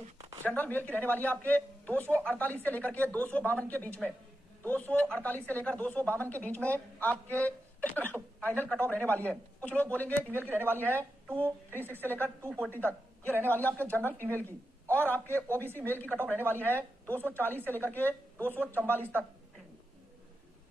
General mail की रहने वाली है आपके 248 से लेकर के 252 के बीच में, 248 से लेकर 252 के बीच में आपके फाइनल कट ऑफ रहने वाली है। कुछ लोग बोलेंगे फीमेल की रहने वाली है 236 से लेकर 240 तक, ये रहने वाली है आपके जनरल फीमेल की। और आपके ओबीसी मेल की कट ऑफ रहने वाली है 240 से लेकर के 244 तक।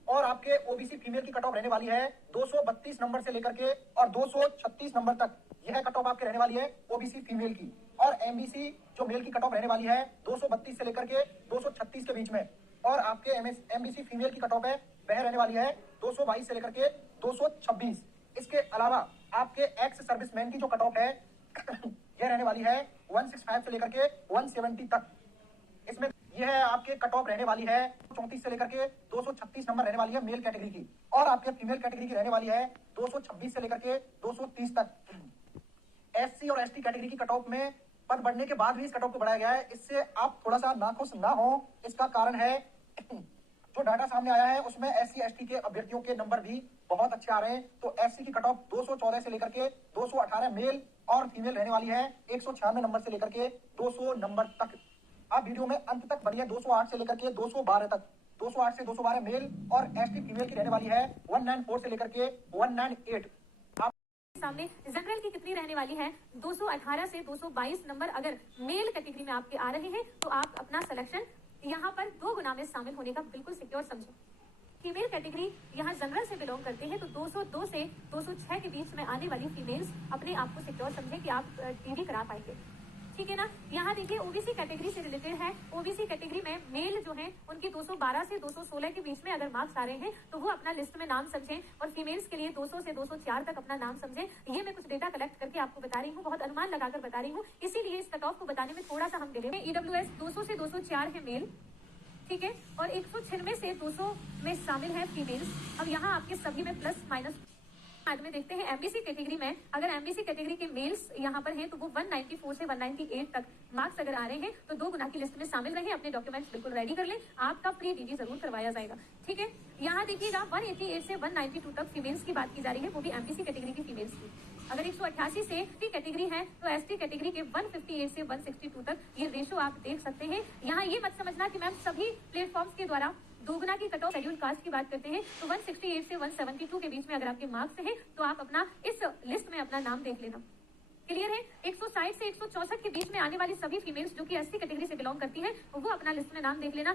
और आपके ओबीसी फीमेल की कट ऑफ रहने वाली है 232 नंबर से लेकर के और 236 नंबर तक, यह कट ऑफ आपके रहने वाली है ओबीसी फीमेल की। और एमबीसी जो मेल की कट ऑफ रहने वाली है 232 से लेकर के 236 के बीच में। और आपके एमबीसी फीमेल की कट ऑफ है वह रहने वाली है 222 से लेकर के 226। इसके अलावा आपके एक्स सर्विसमैन की जो कट ऑफ है यह रहने वाली है 165 से लेकर के 170 तक। इसमें यह है आपके कट ऑफ रहने वाली है 34 से लेकर के 236 नंबर रहने वाली है मेल कैटेगरी की। और आपके फीमेल कैटेगरी की रहने वाली है 226 से लेकर के 230 तक। एससी और एसटी कैटेगरी की कट ऑफ में पद बढ़ने के बाद भी इस कट ऑफ को बढ़ाया गया है। इससे आप थोड़ा सा नाखुश ना हो, इसका कारण है जो डाटा सामने आया है उसमें एससी एसटी के अभ्यर्थियों के नंबर भी बहुत अच्छे आ रहे हैं। तो एससी की कट ऑफ 214 से लेकर के 218 मेल और फीमेल रहने वाली है 196 नंबर से लेकर के 200 नंबर तक। आप वीडियो में अंत तक बढ़िया 208 से लेकर के 212 तक, 208 से 212 मेल और एसटी फीमेल की रहने वाली है 194 से लेकर के 198। सामने जनरल की कितनी रहने वाली है 218 से 222 नंबर अगर मेल कैटेगरी में आपके आ रहे हैं तो आप अपना सिलेक्शन यहाँ पर 2 गुना में शामिल होने का बिल्कुल सिक्योर समझें। फीमेल कैटेगरी यहाँ जनरल से बिलोंग करते हैं तो 202 से 206 के बीच में आने वाली फीमेल्स अपने आप को सिक्योर समझें कि आप टीवी करा पाएंगे, ठीक है ना। यहाँ देखिए ओबीसी कैटेगरी से रिलेटेड है। ओबीसी कैटेगरी में मेल जो है उनकी 212 से 216 के बीच में अगर मार्क्स आ रहे हैं तो वो अपना लिस्ट में नाम समझें। और फीमेल्स के लिए 200 से 204 तक अपना नाम समझें। ये मैं कुछ डेटा कलेक्ट करके आपको बता रही हूँ, बहुत अनुमान लगाकर बता रही हूँ, इसीलिए इस कट ऑफ को बताने में थोड़ा सा हम डिले में। ईडब्ल्यूएस 200 से 204 है मेल, ठीक है, और 196 से 200 में शामिल है फीमेल्स। अब यहाँ आपके सभी में प्लस माइनस बाद में देखते हैं। एमबीसी कैटेगरी में अगर एमबीसी कैटेगरी के मेल्स यहाँ पर हैं तो वो 194 से 198 तक मार्क्स अगर आ रहे हैं तो 2 गुना की लिस्ट में शामिल रहे। अपने डॉक्यूमेंट्स बिल्कुल रेडी कर लें, आपका प्री डीडी जरूर करवाया जाएगा, ठीक है। यहाँ देखिएगा 188 से 192 तक फीमेल्स की बात की जा रही है, वो भी एमबीसी कैटेगरी की फीमेल्स की। अगर 188 से एसटी कैटेगरी है तो एसटी कैटेगरी के 158 से 162 तक ये रेशो आप देख सकते हैं। यहाँ ये मत समझना कि मैम सभी प्लेटफॉर्म्स के द्वारा 2 गुना की कट ऑफ शेड्यूल कास्ट की बात करते हैं तो 168 से 172 के बीच में अगर आपके मार्क्स हैं तो आप अपना इस लिस्ट में अपना नाम देख लेना। क्लियर है। 160 से 164 के बीच में आने वाली सभी फीमेल्स जो कि एससी कैटेगरी से बिलोंग करती है वो अपना लिस्ट में नाम देख लेना।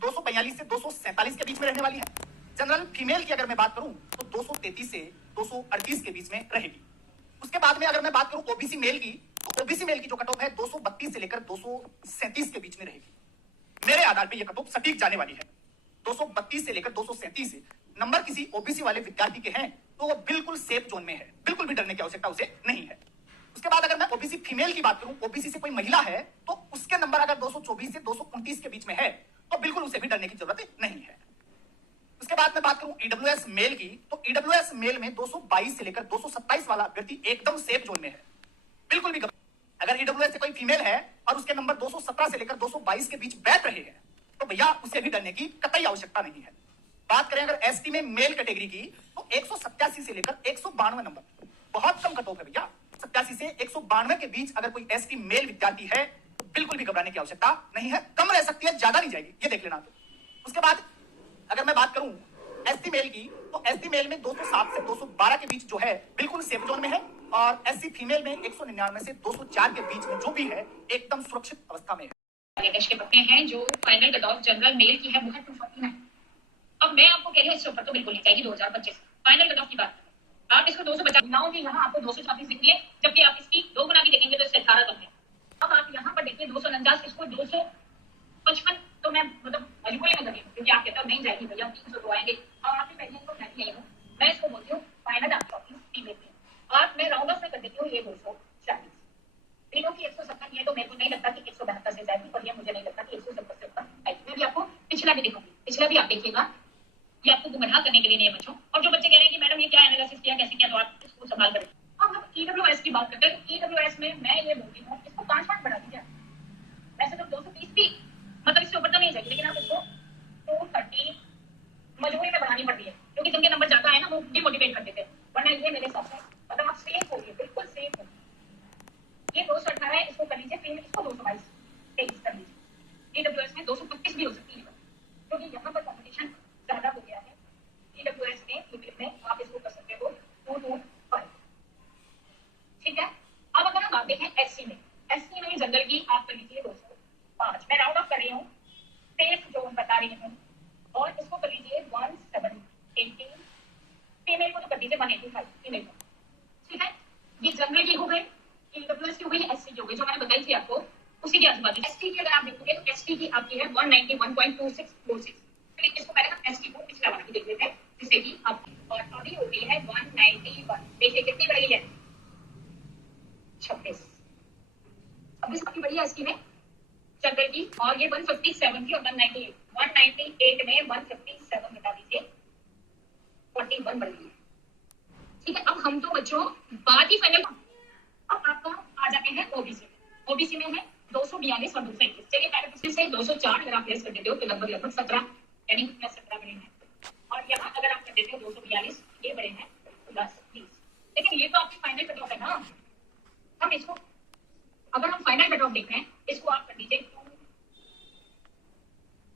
242 से 247 के बीच में रहने वाली है। जनरल फीमेल की अगर मैं बात करूं तो 233 से 238 के बीच में रहेगी। उसके बाद में अगर मैं बात करूं ओबीसी मेल की तो ओबीसी मेल की जो कट ऑफ है 232 से लेकर 237 के बीच में रहेगी। मेरे आधार पे ये कट ऑफ सटीक जाने वाली है। 232 से लेकर 237 नंबर किसी ओबीसी वाले विद्यार्थी के हैं तो वो बिल्कुल सेफ जोन में है, बिल्कुल भी डरने की आवश्यकता उसे नहीं है। उसके बाद अगर मैं ओबीसी फीमेल की बात करूं, ओबीसी से कोई महिला है तो उसके नंबर अगर 224 से 229 के बीच में है तो बिल्कुल उसे भी डरने की जरूरत नहीं है। उसके बाद मैं बात करूं ईडब्ल्यूएस मेल की तो ईडब्ल्यूएस मेल में 222 से लेकर 227 वाला अभ्यर्थी एकदम सेफ जोन में है, बिल्कुल भी अगर ईडब्ल्यूएस से कोई फीमेल है और उसके नंबर 217 से लेकर 222 के बीच बैठ रहे हैं तो भैया उसे भी डरने की कतई आवश्यकता नहीं है। बात करें अगर एसटी में मेल कैटेगरी की तो 187 से लेकर 192 नंबर, बहुत कम कट ऑफ है भैया। 87 से 192 के बीच अगर कोई एसटी मेल विद्यार्थी है तो बिल्कुल भी घबराने की आवश्यकता नहीं है, कम रह सकती है, ज्यादा नहीं जाएगी, ये देख लेना। उसके बाद अगर मैं बात करूं एसटी मेल की तो एसटी मेल में 207 से 212 के बीच जो है बिल्कुल सेफ जोन में है और एससी फीमेल में 199 से 204 के बीच में जो भी है एकदम सुरक्षित अवस्था में है। के पत्ते हैं जो final cut off general mail की है वो है 249। अब मैं आपको कह रही हूँ इससे ऊपर तो बिल्कुल नहीं चाहिए। 2025 फाइनल कट ऑफ की बात आप इसको 250 नाउ की यहाँ आपको 234 दिख रही है, जबकि आप इसकी 2 गुना की देखेंगे तो इससे 18 कम है। अब आप यहाँ पर देखिए 249, इसको 255 तो मैं मतलब मजबूरी में लगी क्योंकि आप कहते हो नहीं जाएगी भैया 300 तो आएंगे और आपने पहले इसको मैं नहीं हूँ, मैं इसको बोलती हूँ फाइनल आप 34 लेती हूँ और मैं राउंड ऑफ में कर देती हूँ ये 240। तीनों की 170 है तो मेरे को नहीं लगता कि 172 से जाएगी और ये मुझे नहीं लगता कि 170 से ऊपर आएगी। मैं भी आपको पिछला भी दिखाऊंगी, पिछला भी आप देखिएगा, ये आपको गुमराह करने के लिए नहीं है बच्चों। और जो बच्चे कह रहे हैं कि मैडम ये क्या एनालिसिस किया कैसे किया तो आप इसको संभाल करें। अब हम ईडब्ल्यूएस की बात करते हैं। ईडब्ल्यूएस में मैं ये बोलती हूँ इसको 5 पार्ट बढ़ा दीजिए। वैसे तो 230 भी मतलब इससे ऊपर तो नहीं जाएगी लेकिन आप इसको 230 मजबूरी में बढ़ानी पड़ती है क्योंकि जिनके नंबर ज्यादा है ना वो डिमोटिवेट कर देते हैं, वरना ये मेरे हिसाब से मतलब आप सेफ होगी, बिल्कुल सेफ हो। ये 218 है, इसको कर लीजिए, फिर इसको 222 भी हो सकती है, क्योंकि यहाँ पर कॉम्पिटिशन ज्यादा हो गया है। ईडब्ल्यूएस में फीमेल में आप इसको कर सकते हो 2 to 5, ठीक है। अब अगर हम आते हैं एससी में, एससी में जनरल की आप कर लीजिए 205, मैं राउंड ऑफ कर रही हूँ, सेफ जोन बता रही हूँ, और इसको कर लीजिए 170, फीमेल को तो कर दीजिए 185 फीमेल को, ठीक है। ये जनरल की हो गई, ईडब्ल्यूएस की हो गई, एससी की हो गई, जो मैंने बताई थी आपको उसी के आजू-बाजू। एसटी की अगर आप देखोगे तो एसटी की आपकी है 191.2646, फिर इसको पहले हम एसटी को पिछला वाला भी देख लेते हैं, जिससे कि आप, और अभी हो गई है 191, देखिए कितनी बढ़ गई है, 26 आपकी बढ़ी है एसटी में जनरल की, और ये 157 थी और 198 में 157 बता दीजिए 41 बढ़ गई है, ठीक है। अब हम तो बच्चों बात ही फाइनल, अब आपका आ जाते हैं ओबीसी में। ओबीसी में है 242 और 221, चलिए पहले पिछले से 204 अगर आप प्लेस कर देते हो तो लगभग 17, यानी प्लस 17 बड़े हैं, और यहाँ अगर आप कर देते हो 242, ये बड़े हैं प्लस 20, लेकिन ये तो आपकी फाइनल कट ऑफ है ना। हम इसको अगर हम फाइनल कट ऑफ देख रहे हैं, इसको आप कर दीजिए 2,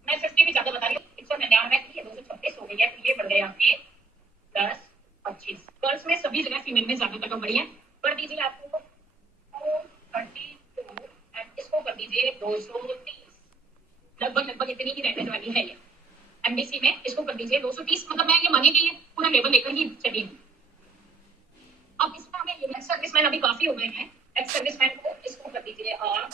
मैं 50 भी ज्यादा बता रही हूँ, 199 की 226 हो गई है, तो ये बढ़ गए आपके 10, 25। गर्ल्स में सभी जगह फीमेल में ज्यादा कट ऑफ बढ़ी है, कर दीजिए आपको 232 एंड इसको कर दीजिए 230, लगभग इतनी ही रहने वाली है ये। एमबीसी में इसको कर दीजिए 230, मतलब मैं ये मानी कि पूरा लेवल लेकर ही चलिए। अब इसमें हमें ये एक्स सर्विसमैन अभी काफी हो गए हैं, एक्स सर्विसमैन को इसको कर दीजिए आप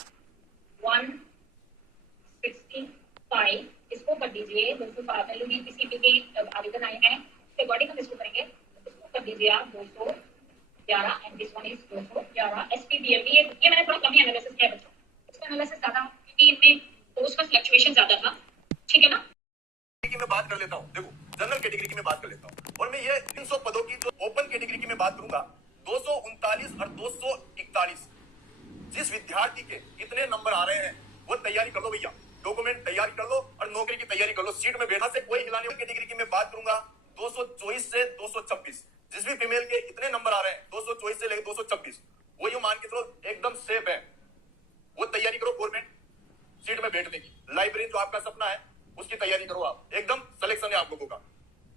165, इसको कर दीजिए 205, यूडीपीसीपी के आवेदन आए हैं, अकॉर्डिंग हम इसको करेंगे, इसको कर दीजिए आप 211 एंड दिस वन इज 211। एसपीबीएल ये मैंने थोड़ा कम ही एनालिसिस किया बच्चों, इसका एनालिसिस ज्यादा क्योंकि इनमें पोस्ट का फ्लक्चुएशन ज्यादा था, ठीक है ना। की मैं बात कर लेता हूँ, देखो जनरल कैटेगरी की मैं बात कर लेता हूँ, और मैं ये 300 पदों की जो ओपन कैटेगरी की मैं बात करूंगा, 239 और 241, जिस विद्यार्थी के कितने नंबर आ रहे हैं वो तैयारी कर लो भैया, डॉक्यूमेंट तैयारी कर लो और नौकरी की तैयारी कर लो, सीट में बैठा से कोई हिलाने वाली कैटेगरी की मैं बात करूंगा 224 से 226, जिस भी फीमेल के इतने नंबर आ रहे हैं 224 से लेकर 226, वो ये मान के चलो एकदम सेफ है, वो तैयारी करो गवर्नमेंट सीट में बैठने की, लाइब्रेरी जो आपका सपना है उसकी तैयारी करो आप, एकदम सिलेक्शन है आप लोगों का।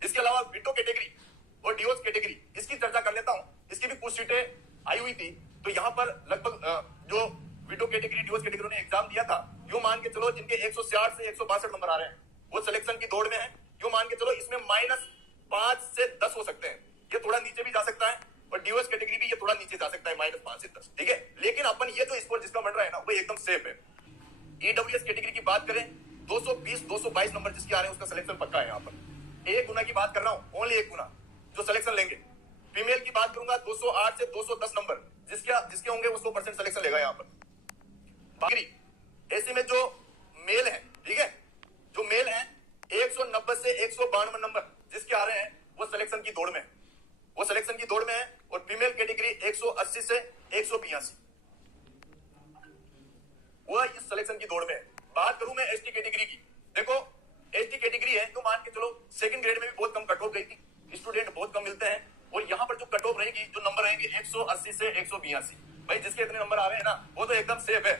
इसके अलावा विडो कैटेगरी और डिवोर्स कैटेगरी, इसकी चर्चा कर लेता हूं, इसकी भी कुछ सीटें आई हुई थी, तो यहाँ पर लगभग जो विडो कैटेगरी डिवोर्स कैटेगरी ने एग्जाम दिया था, यूं मान के चलो जिनके 160 से 162 नंबर आ रहे हैं वो सिलेक्शन की दौड़ में है, यूं मान के चलो इसमें -5 से 10 हो सकते हैं, ये थोड़ा नीचे भी जा सकता है, और डिवोर्स कैटेगरी भी ये थोड़ा नीचे जा सकता है -5 से 10, ठीक है। लेकिन अपन ये जो स्कोर जिसका बन रहा है ना वो एकदम सेफ है। ईडब्ल्यूएस कैटेगरी की बात करें 220 222 नंबर जिसके आ रहे हैं उसका सिलेक्शन पक्का है। यहाँ पर एक गुना की बात कर रहा हूं, ओनली एक गुना जो सिलेक्शन लेंगे। फीमेल की बात करूंगा 208 से 210 नंबर जिसके होंगे वो 100% सिलेक्शन लेगा यहाँ पर। बाकी ऐसे में जो मेल है, ठीक है, जो मेल है 190 से 192 नंबर जिसके आ रहे हैं वो सिलेक्शन की दौड़ में, वो सिलेक्शन की दौड़ में है, और फीमेल कैटेगरी 180 से 182 वो इस सिलेक्शन की दौड़ में है। बात करूं मैं एसटी कैटेगरी की, देखो एसटी कैटेगरी है तो मान के चलो सेकंड ग्रेड में भी बहुत कम कट ऑफ गई थी, स्टूडेंट बहुत कम मिलते हैं, और यहाँ पर जो कट ऑफ रहेगी जो नंबर रहेंगे 180 से 182, भाई जिसके इतने नंबर आ रहे हैं ना वो तो एकदम सेफ है,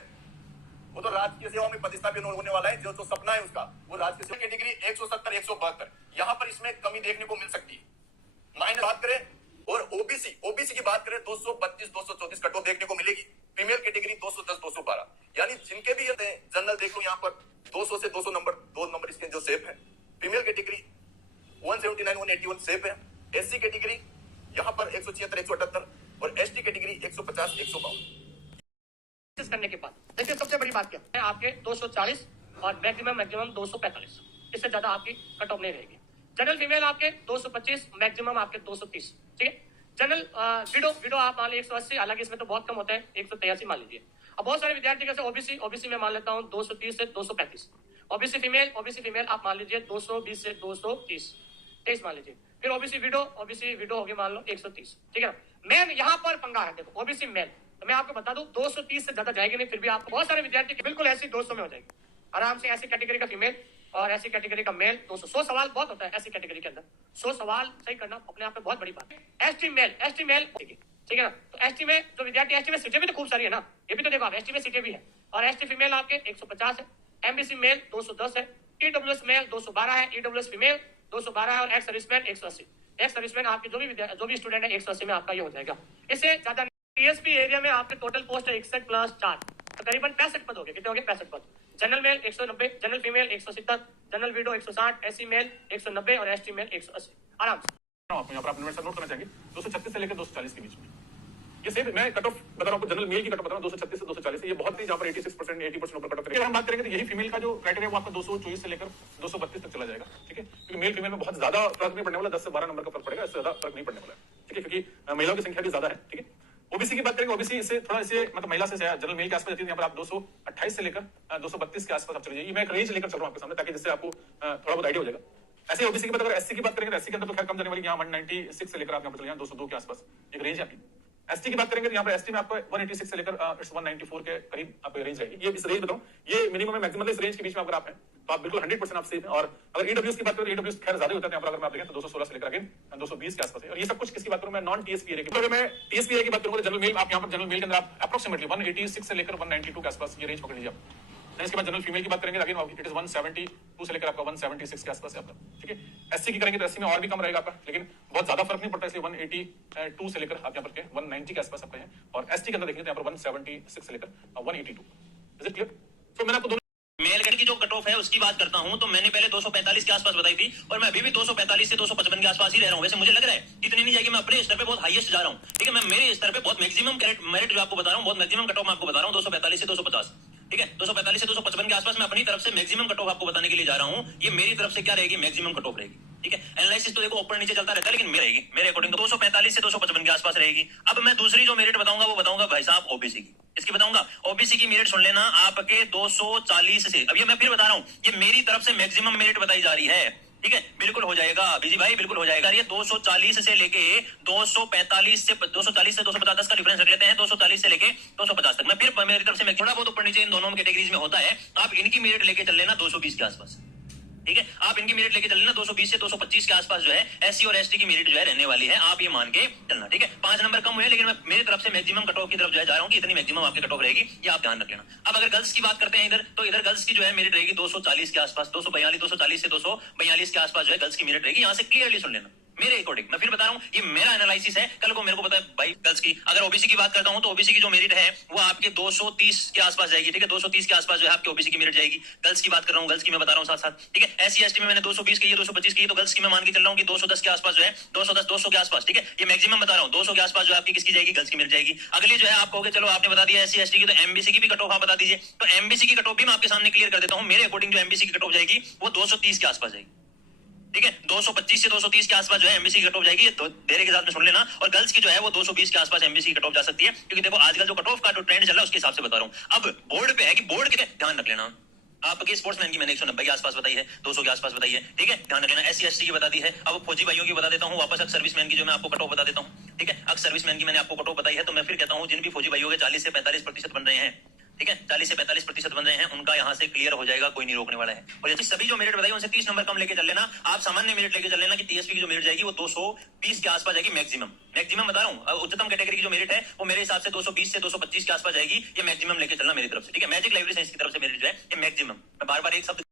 वो तो राजकीय सेवा में प्रतिस्थापित होने वाला है, जो सपना है उसका वो राजकीय सेवा। कैटेगरी 170 172 यहाँ पर इसमें कमी देखने को मिल सकती है। माइनस बात करें और ओबीसी की बात करें 232 234 कट ऑफ देखने को मिलेगी। फीमेल कैटेगरी 210 212, यानी जिनके भी जनरल देख लो यहाँ पर 200 से 200 नंबर, 2 नंबर इसके जो सेफ है। फीमेल कैटेगरी 179 181 सेफ है। एससी कैटेगरी यहाँ पर 176 178 और एसटी कैटेगरी 150 152। करने के बाद देखिए सबसे बड़ी बात क्या है, आपके 240 और मैक्सिमम 245, इससे ज्यादा आपकी कट ऑफ नहीं रहेगी। जनरल फीमेल आपके 225, मैक्सिमम आपके 230, ठीक है। जनरल विडो आप मान लीजिए 180, हालांकि इसमें तो बहुत कम होता है, 183 मान लीजिए। अब बहुत सारे विद्यार्थी जैसे ओबीसी में मान लेता हूँ 230 से 235, ओबीसी फीमेल आप मान लीजिए 220 से 230 मान लीजिए। फिर ओबीसी विडो होगी मान लो 130, ठीक है ना। मेन यहाँ पर पंगा है, देखो ओबीसी मेल, तो मैं आपको बता दूं 230 से ज्यादा जाएगी नहीं, फिर भी आपको बहुत सारे विद्यार्थी बिल्कुल ऐसी 200 में हो जाएगी आराम से। ऐसी कैटेगरी का फीमेल और ऐसी कैटेगरी का मेल 200। 100 सवाल बहुत होता है ऐसी कैटेगरी के अंदर, 100 सवाल सही करना अपने आप में बहुत बड़ी बात है। एसटी मेल ठीक है ना। तो एसटी में जो विद्यार्थी, एसटी में सीटें भी तो खूब सारी है ना, ये भी तो देखो आप, एसटी में सीटें भी है, और एसटी फीमेल आपके 150 है, एमबीसी मेल 210 है, ईडब्ल्यूएस मेल 212 है, ईडब्ल्यूएस फीमेल 212 है और एक्स सर्विसमैन 180। एक्स सर्विसमैन आपके जो भी स्टूडेंट है 180 में आपका ये हो जाएगा। इससे ज्यादा टीएसपी एरिया में आपके टोटल पोस्ट है 61 प्लस 4, तकरीबन 65 पद हो गए। कितने हो गए? 65 पद। General male 190, general female 170, general widow 160, SC male 190 और एसटी मेल 180। आराम से आपको यहाँ पर आप नोट करना चाहेंगे 236 से लेकर 240 के बीच में। ये सिर्फ मैं कट ऑफ बता रहा हूँ आपको, जनरल मेल की कट ऑफ बता रहा हूँ 236 से 240। ये बहुत ही जहाँ पर 86%, 80% ऊपर कट ऑफ। अगर हम बात करेंगे तो यही फीमेल का जो क्राइटेरिया वो आपका 224 से लेकर 232 तक चला जाएगा। ठीक है, क्योंकि मेल फीमेल में बहुत ज्यादा फर्क नहीं पड़ने वाला, 10 से 12 नंबर का फर्क पड़ेगा, इससे ज्यादा फर्क नहीं पड़ने वाला है। ठीक है, क्योंकि महिलाओं की संख्या भी ज्यादा है। ठीक है, ओबीसी की बात करेंगे, ओबीसी इससे थोड़ा इसे मतलब महिला से जनरल मेल के आसपास जाती है। यहाँ पर आप 228 से लेकर 232 के आसपास आप चले जाइए। मैं एक रेंज लेकर चल रहा हूँ आपके सामने ताकि जिससे आपको थोड़ा बहुत आइडिया हो जाएगा। ऐसे ओबीसी की बात अगर एससी की बात करेंगे तो एससी के अंदर तो खैर कम जाने वाली, यहाँ 196 से लेकर आप यहाँ पर चले जाए 202 के आसपास एक रेंज है आपकी। एसटी की बात करेंगे तो यहाँ पर एसटी में आपको 186 से लेकर 194 के करीब आपको रेंज रहेगी। ये इस रेंज बताऊं, ये मिनिमम है मैक्सिमम, इस रेंज के बीच में अगर आप हैं तो आप बिल्कुल 100% आप सेफ हैं। और अगर ईडब्ल्यूएस की बात करें तो ईडब्ल्यूएस खैर ज्यादा होता है। यहाँ पर अगर मैं आप देखें तो 216 से लेकर अगेन 220 के आसपास है। और ये सब कुछ किसकी बात करूं मैं? नॉन टीएसपी एरिया की। अगर मैं टीएसपी एरिया की बात करूंगा तो जनरल मेल आप यहाँ पर जनरल मेल के अंदर आप अप्रोक्सीमेटली 186 से लेकर 192 के आसपास ये रेंज पकड़ लीजिए आप। इसके बाद जनरल फीमेल की बात करेंगे अगेन इट इज 172 से लेकर आपका 176 के आसपास है आपका। ठीक है, एससी की करेंगे तो एससी में और भी कम रहेगा आपका, लेकिन बहुत ज्यादा फर्क नहीं पड़ता, इसलिए 182 से लेकर आप यहाँ पर 190 के आसपास आपका है। और एसटी के अंदर देखेंगे तो यहाँ पर 176 से लेकर 182। Is it clear? तो मैंने आपको मेल की जो कट ऑफ है उसकी बात करता हूं तो मैंने पहले 245 के आसपास बताई थी और मैं अभी भी 245 से 255 के आसपास ही रह रहा हूं। वैसे मुझे लग रहा है इतनी नहीं जाएगी, मैं अपने स्तर पे बहुत हाईएस्ट जा रहा हूं। ठीक है, मैं मेरे स्तर पे बहुत मैक्सिमम मेरिट जो आपको बता रहा हूं, बहुत मैक्सिमम कट ऑफ मैं आपको बता रहा हूं 245 से 250। ठीक है, 245 से 255 के आसपास मैं अपनी तरफ से मैक्सिमम कट ऑफ आपको बताने के लिए जा रहा हूं। ये मेरी तरफ से क्या रहेगी? मैक्सिमम कट ऑफ रहेगी। ठीक है, एनालिसिस तो देखो ऊपर नीचे चलता रहता है, लेकिन मेरे अकॉर्डिंग 245 से 255 के आसपास रहेगी। अब मैं दूसरी जो मेरिट बताऊंगा वो बताऊंगा भाई साहब ओबीसी की। इसकी बताऊंगा ओबीसी की मेरिट सुन लेना आपके 240 से। अब ये मैं फिर बता रहा हूं, ये मेरी तरफ से मैक्सिमम मेरिट बताई जा रही है। ठीक है, बिल्कुल हो जाएगा बीजी भाई, बिल्कुल हो जाएगा। ये 240 से लेके 245 से 240 से 250 का डिफरेंस रख लेते हैं, 240 से लेके 250 तक। मैं फिर मेरी तरफ से थोड़ा बहुत ऊपर नीचे इन दोनों कैटेगरीज में होता है। आप इनकी मेरिट लेके चल लेना 220 के आसपास। ठीक है, आप इनकी मेरिट लेके चल लेना 220 से 225 के आसपास जो है एससी और एसटी की मेरिट जो है रहने वाली है, आप ये मान के चलना। ठीक है, 5 नंबर कम हुए, लेकिन मैं मेरी तरफ से मैक्सिमम कट ऑफ की तरफ जो है जा रहा हूं कि इतनी मैक्सिमम आपकी कट ऑफ रहेगी, ये आप ध्यान रख लेना। अब अगर गर्ल्स की बात करते हैं इधर, तो इधर गर्ल्स की जो है मेरिट रहेगी 240 के आसपास, 240 से 242 के आसपास जो है गर्ल्स की मेरिट रहेगी। यहां से क्लियरली सुन लेना मेरे अकॉर्डिंग। मैं फिर बता रहा हूं, ये मेरा एनालिसिस है, कल को मेरे को पता है भाई गर्ल्स की। अगर ओबीसी की बात करता हूं तो ओबीसी की जो मेरिट है वो आपके 230 के आसपास जाएगी। ठीक है, 230 के आसपास जो है आपके ओबीसी की मेरिट जाएगी। गर्ल्स की बात कर रहा हूं, गर्ल्स की मैं बता रहा हूं साथ साथ। ठीक है, एससी एसटी में मैंने 220 की 225 की, तो गर्ल्स की मैं मान के चल रहा हूं कि 210 के आसपास जो है 210 200 के आसपास। ठीक है, ये मैक्सिमम बता रहा हूं, 200 के आसपास जो आपकी किसकी जाएगी? गर्ल्स की मिल जाएगी। अगली जो है आप कहोगे चलो आपने बता दिया एससी एसटी की, तो एमबीसी की भी कट ऑफ आप बता दीजिए। तो एमबीसी की कट ऑफ भी मैं आपके सामने क्लियर कर देता हूं। मेरे अकॉर्डिंग जो एमबीसी की कट ऑफ जाएगी वो 230 के आसपास जाएगी। ठीक है, 225 से 230 के आसपास जो है एमबीसी कट ऑफ जाएगी, तो देर के साथ में सुन लेना। और गर्ल्स की जो है वो 220 के आसपास एमबीसी कट ऑफ जा सकती है, क्योंकि देखो आजकल जो कट ऑफ का जो ट्रेंड चल रहा है उसके हिसाब से बता रहा हूं। अब बोर्ड पे है कि बोर्ड के ध्यान रख लेना। आपके स्पोर्ट्समैन की मैंने 190 के आसपास बताई है, 200 के आसपास बताई है। ठीक है, ध्यान रखना। एससी एसटी की बता दी है। अब फौजी भाइयों की बता देता हूं वापस। अक्स सर्विसमैन की जो मैं आपको कट ऑफ बता देता हूं। ठीक है, अक्स सर्विसमैन की मैंने आपको कट ऑफ बताई है, तो मैं फिर कहता हूं जिन भी फौजी भाइयों के 40 से 45% बन रहे हैं, ठीक है, 40 से 45% बन रहे हैं, उनका यहां से क्लियर हो जाएगा, कोई नहीं रोकने वाला है। और ये सभी जो मेरिट बताई उनसे 30 नंबर कम लेके चल लेना। आप सामान्य मेरिट लेके चल लेना कि टीएसपी की जो मेरिट जाएगी वो 220 के आसपास जाएगी मैक्सिमम। मैक्सिमम बता रहा हूं, उच्चतम कैटेगरी की जो मेरिट है वो मेरे हिसाब से 220 से 225 के आसपास जाएगी। ये मैक्सिमम लेके चलना मेरी तरफ से। ठीक है, मैजिक लाइब्रेरी साइंस की तरफ से मेरिट जो है ये मैक्सिमम। मैं बार बार एक शब्द